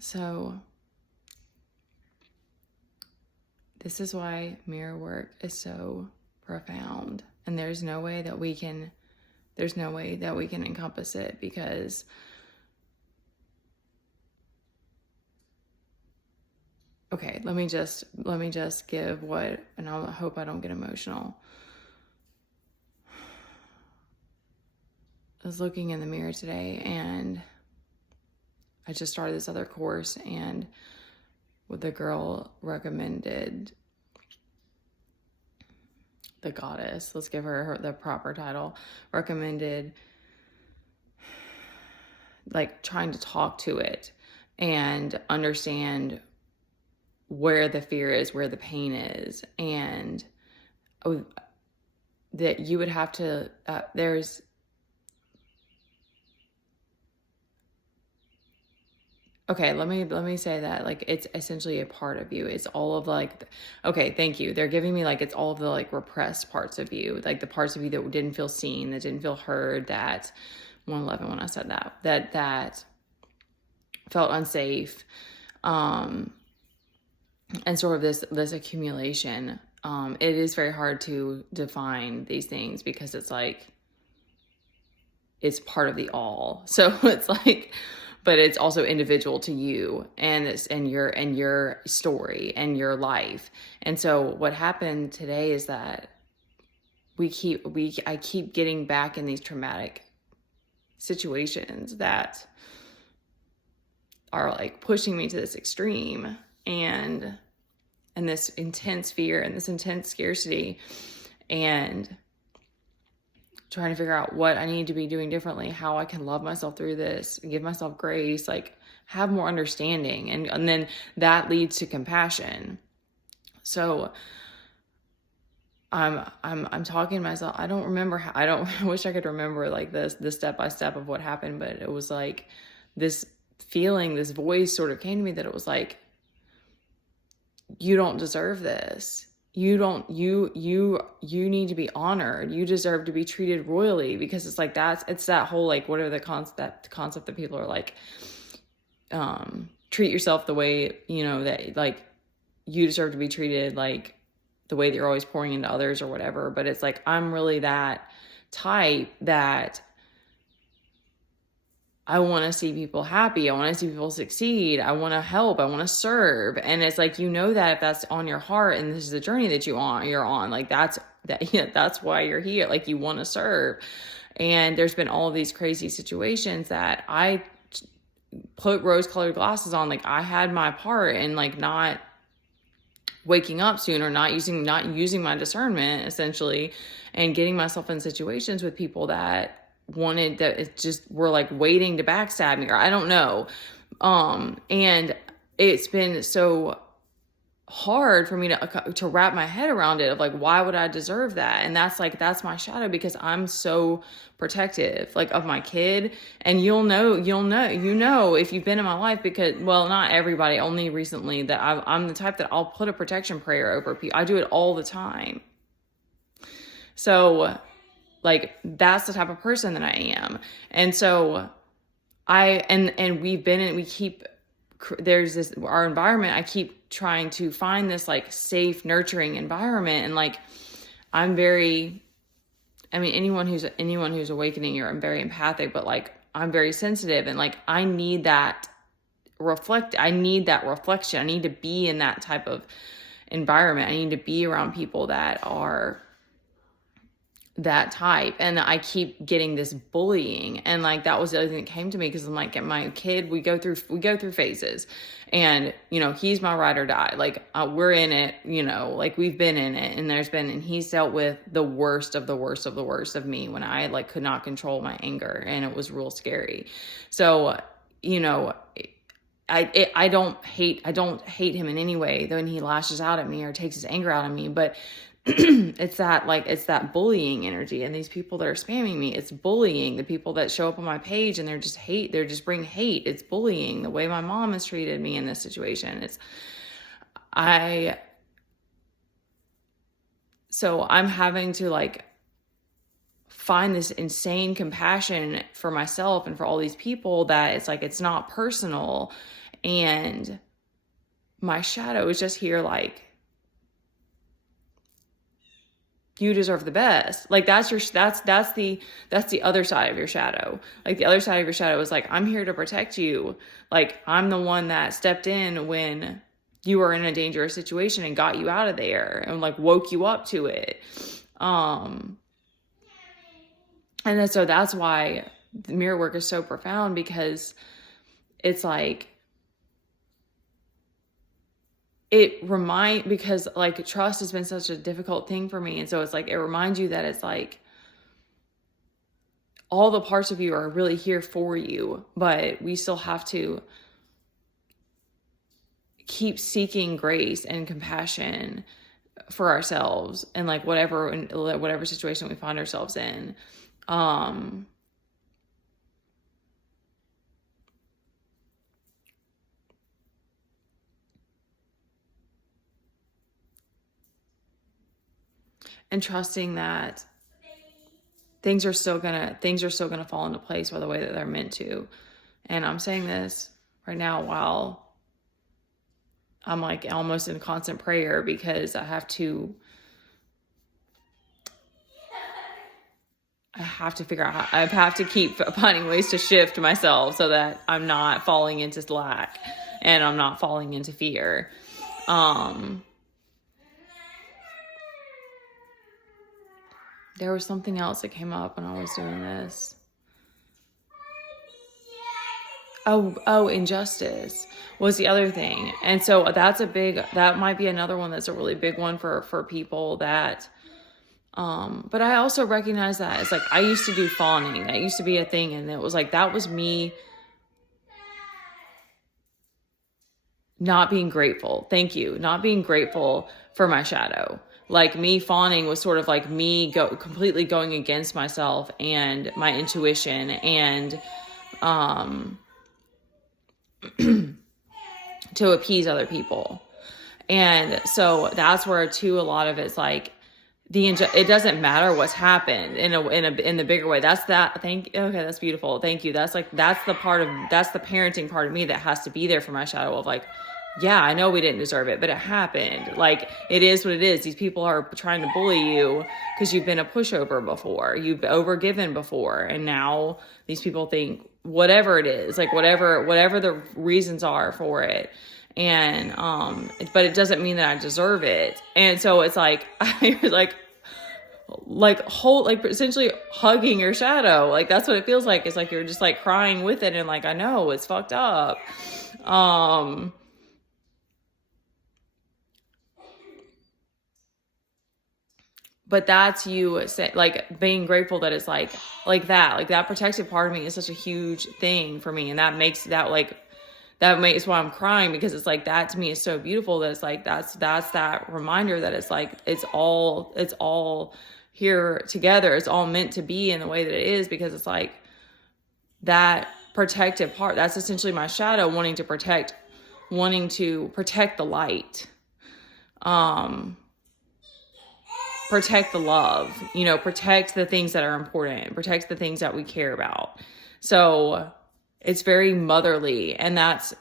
So this is why mirror work is so profound. And there's no way that we can encompass it, because okay, let me just give what, and I hope I don't get emotional. I was looking in the mirror today, and I just started this other course, and what the girl recommended, the goddess, let's give her the proper title, recommended like trying to talk to it and understand where the fear is, where the pain is, and that you would have to, okay, let me say that, like, it's essentially a part of you. It's all of like, okay, thank you. They're giving me like, it's all of the like repressed parts of you, like the parts of you that didn't feel seen, that didn't feel heard, that 111 when I said that felt unsafe, and sort of this accumulation. It is very hard to define these things because it's like, it's part of the all. So it's like, but it's also individual to you and your story and your life. And so what happened today is that I keep getting back in these traumatic situations that are like pushing me to this extreme, and this intense fear and this intense scarcity, and trying to figure out what I need to be doing differently, how I can love myself through this, give myself grace, like have more understanding. And then that leads to compassion. So I'm talking to myself. I don't remember how, I wish I could remember like this step by step of what happened, but it was like this feeling, this voice sort of came to me that it was like, you don't deserve this. You need to be honored. You deserve to be treated royally, because it's like, it's that whole, like, whatever the concept that people are like, treat yourself the way, that like you deserve to be treated, like the way that you're always pouring into others or whatever. But it's like, I'm really that type that I want to see people happy. I want to see people succeed. I want to help. I want to serve. And it's like, that if that's on your heart and this is the journey that you're on, like that's why you're here. Like, you want to serve. And there's been all of these crazy situations that I put rose-colored glasses on. Like, I had my part in like not waking up sooner, not using my discernment essentially, and getting myself in situations with people that it just were like waiting to backstab me, or I don't know. And it's been so hard for me to wrap my head around it, of like, why would I deserve that? And that's my shadow, because I'm so protective, like, of my kid. And you'll know if you've been in my life, because, well, not everybody, only recently, that I'm the type that I'll put a protection prayer over people. I do it all the time. So like, that's the type of person that I am. And so there's our environment. I keep trying to find this like safe, nurturing environment. And like, anyone who's awakening, I'm very empathic, but like, I'm very sensitive, and like, I need that reflection. I need to be in that type of environment. I need to be around people that are that type. And I keep getting this bullying, and like, that was the other thing that came to me, because I'm like, my kid, we go through phases, and he's my ride or die. Like, we're in it, like, we've been in it, and he's dealt with the worst of the worst of the worst of me when I like could not control my anger, and it was real scary. So I don't hate him in any way when he lashes out at me or takes his anger out of me, but it's that bullying energy. And these people that are spamming me, it's bullying. The people that show up on my page and they're just bring hate. It's bullying. The way my mom has treated me in this situation. So I'm having to like find this insane compassion for myself and for all these people that it's like, it's not personal. And my shadow is just here like, you deserve the best. Like that's the other side of your shadow. Like the other side of your shadow is like, I'm here to protect you. Like I'm the one that stepped in when you were in a dangerous situation and got you out of there and like woke you up to it. And then, so that's why the mirror work is so profound, because it's like, because like trust has been such a difficult thing for me. And so it's like, it reminds you that it's like all the parts of you are really here for you, but we still have to keep seeking grace and compassion for ourselves and like whatever situation we find ourselves in. And trusting that things are still gonna fall into place by the way that they're meant to. And I'm saying this right now while I'm like almost in constant prayer, because I have to figure out I have to keep finding ways to shift myself so that I'm not falling into lack and I'm not falling into fear. There was something else that came up when I was doing this. Oh, injustice was the other thing. And so that might be another one that's a really big one for people that, but I also recognize that it's like, I used to do fawning. That used to be a thing. And it was like, that was me not being grateful. Thank you. Not being grateful for my shadow. Like me fawning was sort of like me completely going against myself and my intuition and, to appease other people. And so that's where too, a lot of it's like it doesn't matter what's happened in the bigger way. That's beautiful. Thank you. That's the parenting part of me that has to be there for my shadow of like, yeah, I know we didn't deserve it, but it happened. Like, it is what it is. These people are trying to bully you because you've been a pushover before. You've overgiven before. And now these people think whatever it is, like whatever the reasons are for it. And, but it doesn't mean that I deserve it. And so it's like, I was like essentially hugging your shadow. Like, that's what it feels like. It's like, you're just like crying with it. And like, I know it's fucked up. But that's you like being grateful that it's like that protective part of me is such a huge thing for me. And that makes why I'm crying, because it's like, that to me is so beautiful that it's like, that's that reminder that it's like, it's all here together. It's all meant to be in the way that it is, because it's like that protective part, that's essentially my shadow wanting to protect the light. Protect the love, protect the things that are important, protect the things that we care about. So it's very motherly. And that's,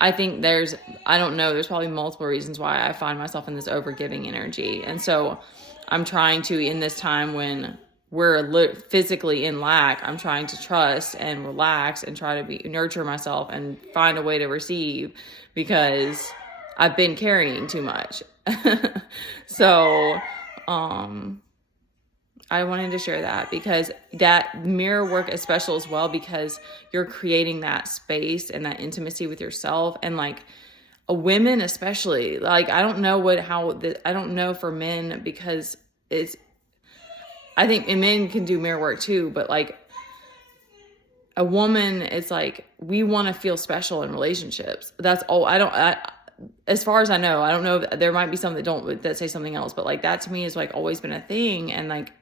I think there's probably multiple reasons why I find myself in this overgiving energy. And so I'm trying to, in this time when we're physically in lack, I'm trying to trust and relax and try to nurture myself and find a way to receive, because I've been carrying too much. So, I wanted to share that, because that mirror work is special as well, because you're creating that space and that intimacy with yourself. And like women, especially, like, I don't know for men, because I think men can do mirror work too, but like a woman, it's like, we want to feel special in relationships. That's all. As far as I know, I don't know, there might be some that say something else, but like that to me has like always been a thing. And like,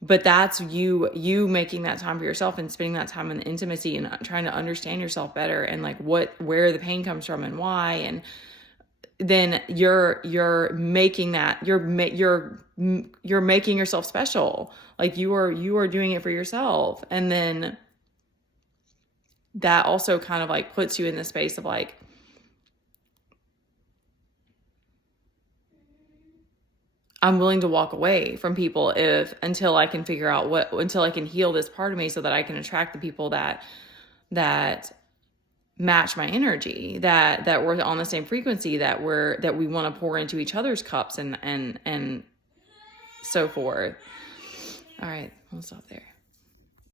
but that's you making that time for yourself and spending that time in intimacy and trying to understand yourself better, and like where the pain comes from and why. And then you're making that, you're making yourself special. Like you are doing it for yourself. And then that also kind of like puts you in the space of like, I'm willing to walk away from people until I can figure out until I can heal this part of me so that I can attract the people that match my energy, that we're on the same frequency, that we want to pour into each other's cups and so forth. All right, we'll stop there.